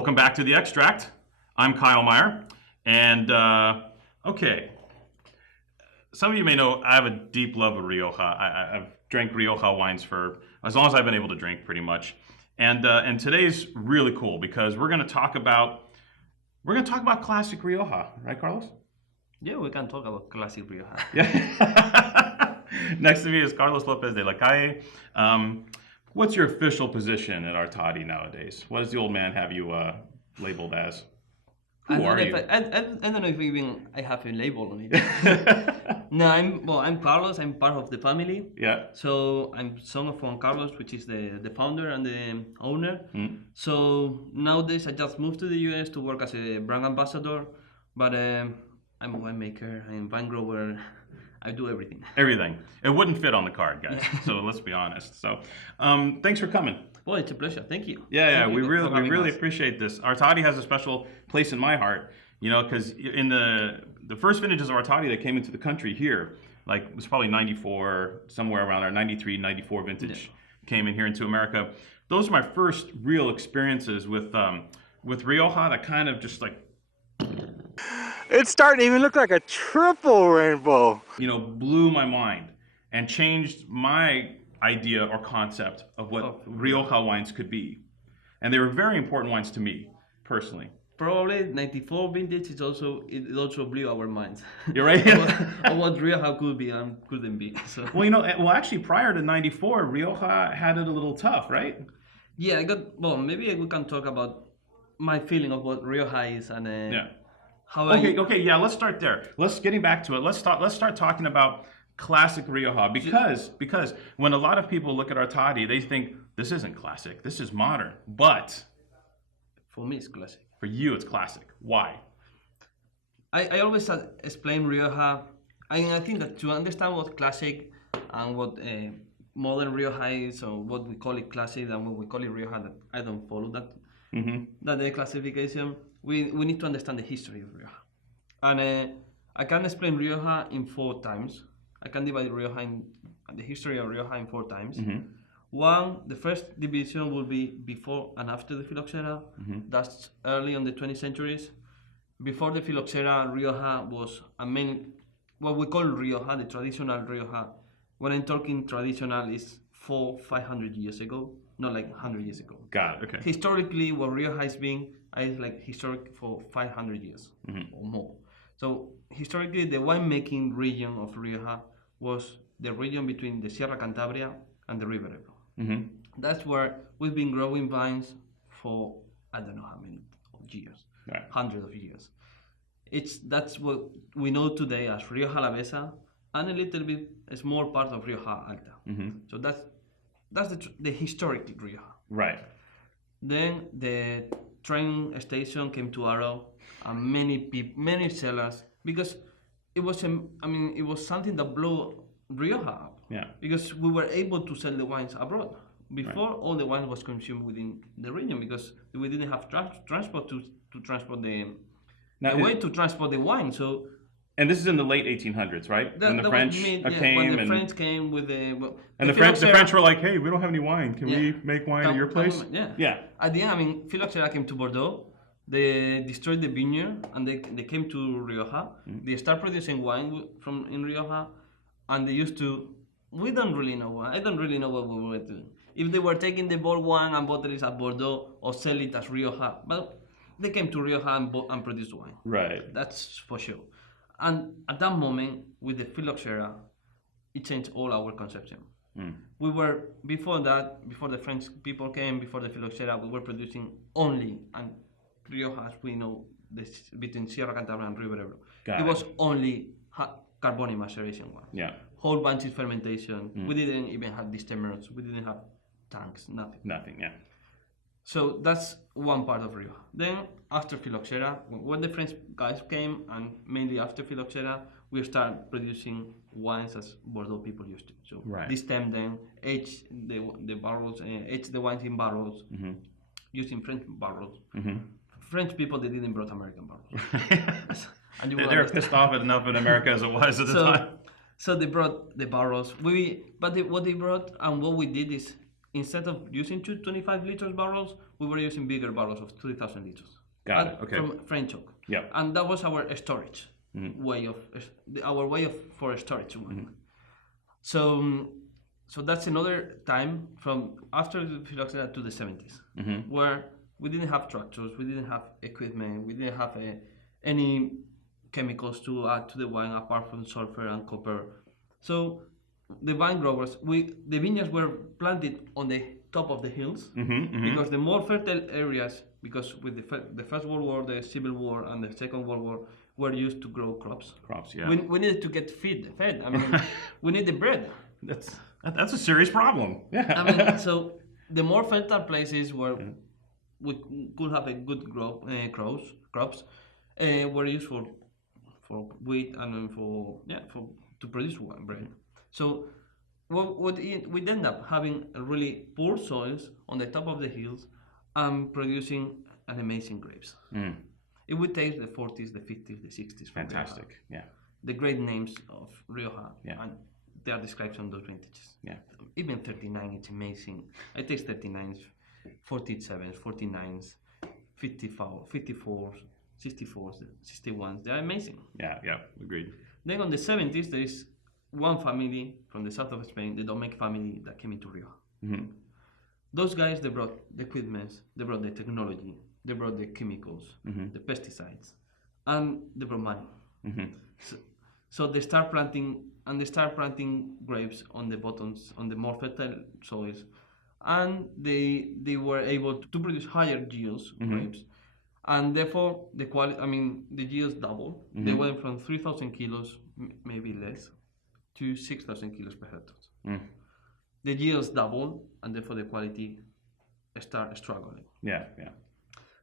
Welcome back to The Extract. I'm Kyle Meyer, and okay, some of you may know I have a deep love of Rioja. I've drank Rioja wines for as long as I've been able to drink, pretty much. And today's really cool because we're going to talk about classic Rioja, right, Carlos? Yeah, we can talk about classic Rioja. Yeah. Next to me is Carlos López de Lacalle. What's your official position at Artadi nowadays? What does the old man have you labeled as? Who are you? I don't know if even I have a label on it. No, I'm Carlos. I'm part of the family. Yeah. So I'm son of Juan Carlos, which is the founder and the owner. Mm. So nowadays I just moved to the US to work as a brand ambassador, but I'm a winemaker, I'm vine grower. I do everything. Everything. It wouldn't fit on the card, guys. So let's be honest. So thanks for coming. Well, it's a pleasure. Thank you. Yeah, Thank we you for having really us. appreciate this. Artadi has a special place in my heart, you know, because in the first vintages of Artadi that came into the country here, like it was probably 94, somewhere around there, 93, 94 vintage came in here into America. Those are my first real experiences with Rioja that kind of just like, It's starting to even look like a triple rainbow. you know, blew my mind and changed my idea or concept of what Rioja wines could be. And they were very important wines to me, personally. Probably 94 vintage it also blew our minds. You're right? of what Rioja could be and couldn't be. So Well, you know, actually prior to 94, Rioja had it a little tough, right? yeah, maybe we can talk about my feeling of what Rioja is and Yeah. how Okay, yeah, let's start there. Getting back to it, let's start talking about classic Rioja because when a lot of people look at Artadi, they think this isn't classic, this is modern. But for me it's classic. for you, it's classic. Why? I always explain Rioja. I think that to understand what classic and what modern Rioja is, or what we call it classic and what we call it Rioja, that I don't follow that that classification. We need to understand the history of Rioja. And I can explain Rioja in 4 times. I can divide the history of Rioja in 4 times. One, the first division will be before and after the phylloxera. That's early on the 20th centuries. Before the phylloxera, Rioja was what we call Rioja, the traditional Rioja. When I'm talking traditional is 400-500 years ago, not like 100 years ago. Got it, okay. Historically, what Rioja has been is like historic for 500 years or more. So historically, the winemaking region of Rioja was the region between the Sierra Cantabria and the River Ebro. That's where we've been growing vines for I don't know how many years, hundreds of years. That's what we know today as Rioja Alavesa and a little bit a small part of Rioja Alta. So that's the historic Rioja. Right. Then the train station came to Aro, and many sellers, because it was something that blew Rioja up. Yeah. Because we were able to sell the wines abroad. Before, all the wine was consumed within the region because we didn't have transport to transport the way to transport the wine. So. And this is in the late 1800s, right? When the French came. When the French came with the. And the French were like, hey, we don't have any wine. Can we make wine at your place? Yeah. At the end, phylloxera came to Bordeaux. They destroyed the vineyard and they came to Rioja. They start producing wine in Rioja, and they used to. We don't really know. I don't really know what we were doing. If they were taking the bold wine and bottle it at Bordeaux or sell it as Rioja, but they came to Rioja and produced wine. Right. That's for sure. And at that moment, with the phylloxera, it changed all our conception. We were, before the French people came, before the phylloxera, we were producing only, and Rioja, as we know, between Sierra Cantabria and River Ebro, it was only carbonic maceration wine. Yeah. Whole bunches fermentation. We didn't even have distemmers. We didn't have tanks, nothing. Nothing, yeah. So that's one part of Rioja. Then after phylloxera, when the French guys came, and mainly after phylloxera, we started producing wines as Bordeaux people used to. So destem them, age the barrels, age the wines in barrels, using French barrels. French people, they didn't brought American barrels. And they were pissed off enough in America as it was at the time. So they brought the barrels. What they brought and what we did is instead of using 225 liters barrels, we were using bigger barrels of 3,000 liters. Got it. Okay. From French oak. Yeah. And that was our storage way of for storage. So that's another time from after the phylloxera to the 70s, where we didn't have tractors, we didn't have equipment, we didn't have any chemicals to add to the wine apart from sulfur and copper. So the vine growers, the vineyards were planted on the top of the hills because the more fertile areas, because with the First World War, the Civil War, and the Second World War, were used to grow crops. Yeah. We needed to get fed. I mean, we needed bread. That's a serious problem. Yeah. I mean, so the more fertile places where we could have a good crops were used for wheat and to produce bread. So we'd end up having really poor soils on the top of the hills and producing an amazing grapes. It would take the 40s, the 50s, the 60s. Fantastic. Rioja. Yeah. The great names of Rioja. Yeah. And they are described on those vintages. Yeah. Even 39, it's amazing. It takes 39s, 47s, 49s, 54s, 64s, 61s. They are amazing. Yeah. Agreed. Then on the 70s, there is one family from the south of Spain, the Domecq family, that came into Rioja. Those guys, they brought the equipment, they brought the technology, they brought the chemicals, the pesticides, and they brought money. So they start planting grapes on the bottoms, on the more fertile soils, and they were able to produce higher yields grapes, and therefore the quality. I mean, the yields doubled. They went from 3,000 kilos, maybe less, to 6,000 kilos per hectare. The yields doubled, and therefore the quality start struggling. Yeah.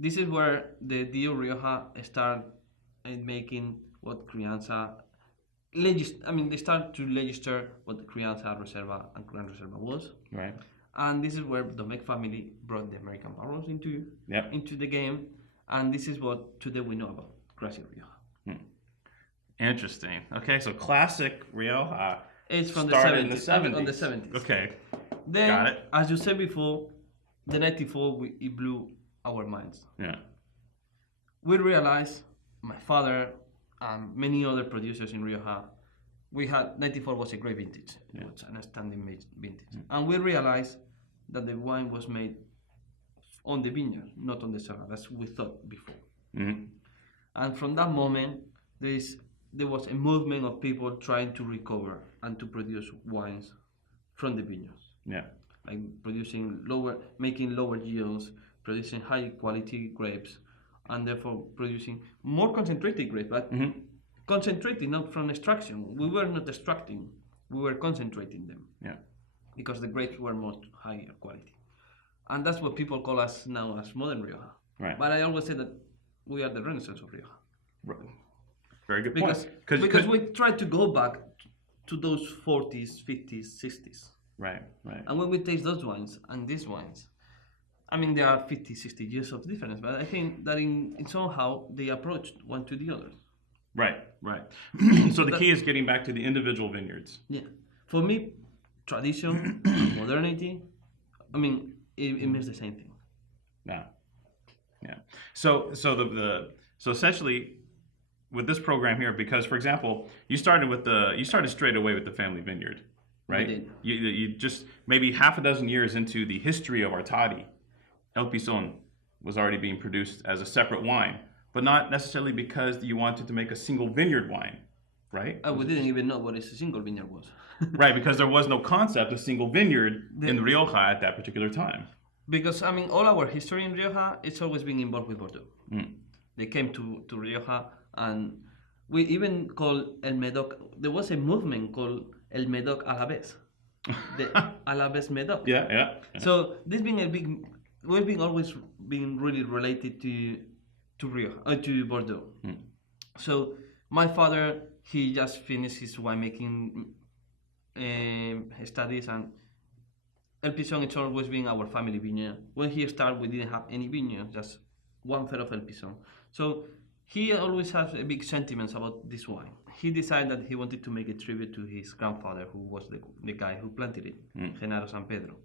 This is where the DO Rioja start making what Crianza. They start to register what Crianza Reserva and Gran Reserva was. Right. And this is where the Domecq family brought the American barrels into the game, and this is what today we know about classic Rioja. Interesting. Okay, so classic Rioja. It's from started the 70s. in the 70s. On the 70s. Okay. Then, Got it. as you said before, the 94 it blew our minds. Yeah. We realized, my father and many other producers in Rioja, we had 94 was a great vintage. It was an outstanding vintage, and we realized that the wine was made on the vineyard, not on the cellar, as we thought before. And from that moment, there was a movement of people trying to recover and to produce wines from the vineyards. Yeah. Like making lower yields, producing high quality grapes, and therefore producing more concentrated grapes, but concentrated not from extraction. We were not extracting, we were concentrating them. Yeah. Because the grapes were much higher quality. And that's what people call us now as modern Rioja. Right. But I always say that we are the Renaissance of Rioja. Right. Very good Because point. because we try to go back to those 40s, 50s, 60s. Right. And when we taste those wines and these wines, I mean, there are 50, 60 years of difference, but I think that in somehow they approached one to the other. Right. So the key is getting back to the individual vineyards. Yeah. For me, tradition, modernity, I mean, it means the same thing. Yeah. So essentially, with this program here, because for example, you started straight away with the family vineyard, right? We did. You just maybe half a dozen years into the history of Artadi, El Pison was already being produced as a separate wine, but not necessarily because you wanted to make a single vineyard wine, right? We didn't even know what a single vineyard was. Right, because there was no concept of single vineyard in Rioja at that particular time. Because, I mean, all our history in Rioja, it's always been involved with Bordeaux. They came to Rioja, and we even call El Médoc, there was a movement called El Médoc Alavés, the Alavés Médoc. Yeah. So this being we've always been really related to Rioja, to Bordeaux. So my father, he just finished his winemaking studies, and El Pison, it's always been our family vineyard. When he started, we didn't have any vineyard, just 1/3 of El Pison. So he always has a big sentiments about this wine. He decided that he wanted to make a tribute to his grandfather, who was the guy who planted it, Genaro San Pedro.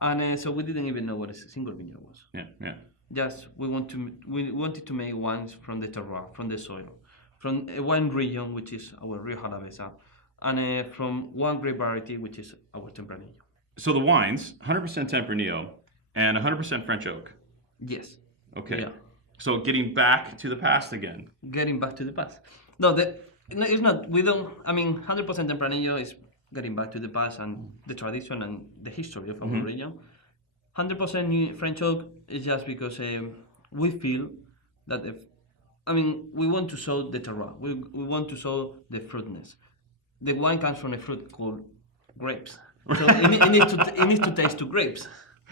And so we didn't even know what a single vineyard was. Yeah. Just we wanted to make wines from the terroir, from the soil, from one region, which is our Rioja Alavesa, and from one grape variety, which is our Tempranillo. So the wines, 100% Tempranillo and 100% French oak. Yes. Okay. Yeah. So getting back to the past again. Getting back to the past. No, it's not. We don't. I mean, 100% Tempranillo is getting back to the past and the tradition and the history of our region. 100% French oak is just because we feel that we want to show the terroir. We want to show the fruitness. The wine comes from a fruit called grapes. So it needs to taste to grapes.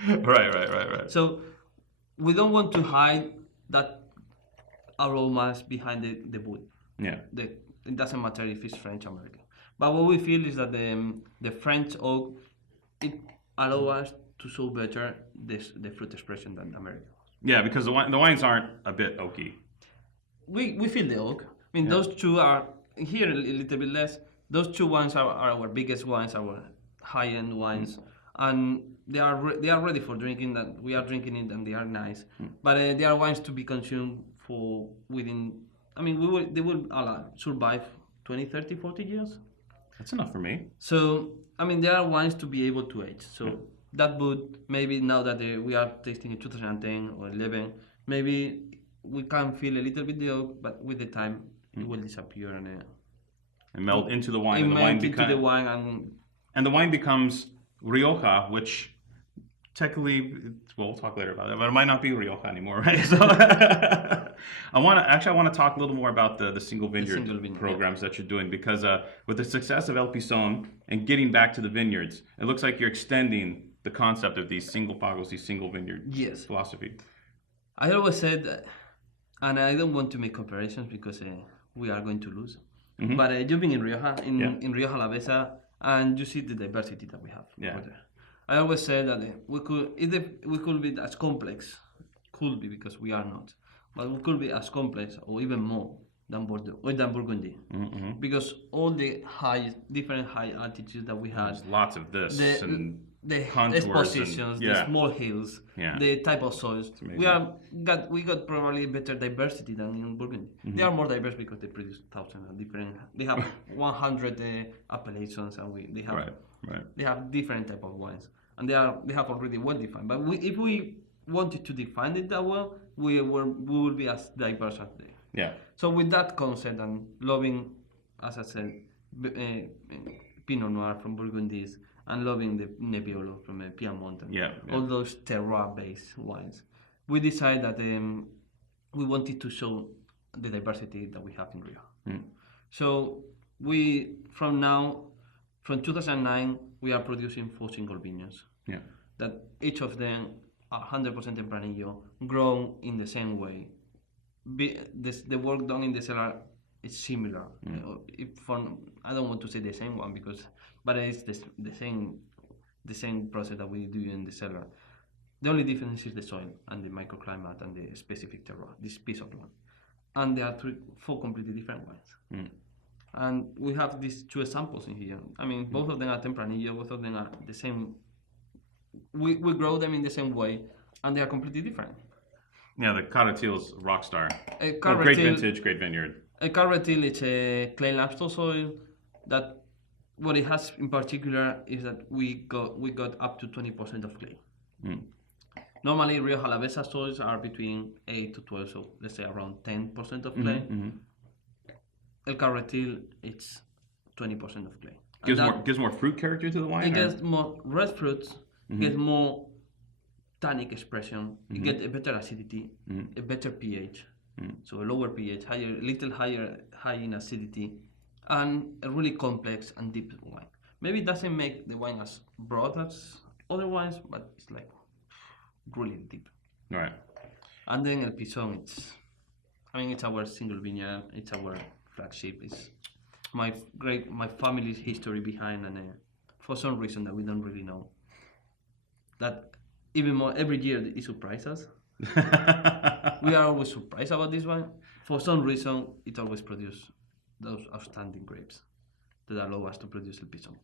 Right. So we don't want to hide that aromas behind the wood. Yeah. It doesn't matter if it's French or American. But what we feel is that the French oak, it allows us to show better the fruit expression than the American. Yeah, because the wines aren't a bit oaky. We feel the oak. I mean, those two are here a little bit less. Those two wines are our biggest wines, our high-end wines, and they are ready for drinking. That we are drinking it, and they are nice. But they are wines to be consumed for within. I mean, they will survive 20, 30, 40 years. That's enough for me. So I mean, there are wines to be able to age. So that would maybe now that we are tasting in 2010 or 11, maybe we can feel a little bit the oak, but with the time it will disappear and melt into the wine. It And the wine into the wine and the wine becomes Rioja, which technically, we'll talk later about it, but it might not be Rioja anymore, right? So I want to talk a little more about the single vineyard programs that you're doing, because with the success of El Pison and getting back to the vineyards, it looks like you're extending the concept of these single pagos, these single vineyard philosophy. I always said that, and I don't want to make comparisons because we are going to lose. But you've been in Rioja, in Rioja Alavesa, and you see the diversity that we have over there. I always said that we could be as complex, could be because we are not, but we could be as complex or even more than Bordeaux or than Burgundy, because all the different high altitudes that we had. There's lots of this and the contours expositions, and, the small hills, the type of soils. We got probably better diversity than in Burgundy. They are more diverse because they produce thousands of different. They have 100 appellations, and they have different type of wines, and they have already well defined. But if we wanted to define it that well, we will be as diverse as they. Yeah. So with that concept and loving, as I said, Pinot Noir from Burgundies, and loving the Nebbiolo from Piedmont, and all those terroir-based wines, we decided that we wanted to show the diversity that we have in Rioja. So from 2009, we are producing 4 single vineyards. Yeah. That each of them are 100% Tempranillo, grown in the same way. The work done in the cellar is similar. I don't want to say the same one but it's the same process that we do in the cellar. The only difference is the soil and the microclimate and the specific terroir, this piece of land. And there are 4 completely different wines. And we have these 2 examples in here. I mean, both of them are Tempranillo, both of them are the same. We grow them in the same way, and they are completely different. Yeah, the Caratil is rock star. Caratil, great vintage, great vineyard. A Caratil is a clay limestone soil that what it has in particular is that we got up to 20% of clay. Normally, Rioja Alavesa soils are between 8 to 12, so let's say around 10% of clay. El Caratil, it's 20% of clay. Gives more fruit character to the wine? It gets more red fruits, gets more tannic expression, you get a better acidity, a better pH, so a lower pH, a little high in acidity, and a really complex and deep wine. Maybe it doesn't make the wine as broad as other wines, but it's like really deep. Right. And then El Pison, it's our single vineyard, it's our flagship, it's my family's history behind, and for some reason that we don't really know, that even more every year it surprises us. We are always surprised about this wine. For some reason, it always produces those outstanding grapes that allow us to produce El Pison.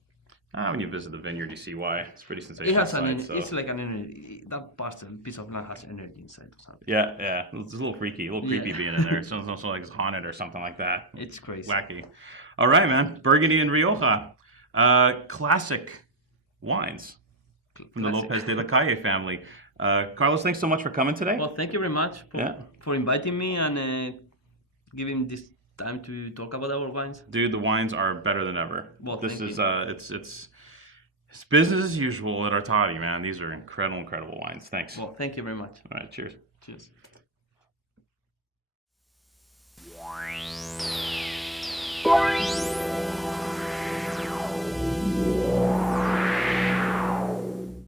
When you visit the vineyard, you see why. It's pretty It sensational. has an inside, so. it's like an energy. That parcel, piece of land has energy inside or something. Yeah. It's a little freaky, a little creepy Yeah. being in there. It sounds also like it's haunted or something like that. It's crazy. Wacky. All right, man. Burgundy and Rioja. Classic wines from the Classic. López de Lacalle family. Carlos, thanks so much for coming today. Well, thank you very much for inviting me and giving this time to talk about our wines. Dude, the wines are better than ever. Well, this thank is you. it's business as usual at Artadi, man. These are incredible wines. Thanks. Well, thank you very much. All right, cheers. Cheers.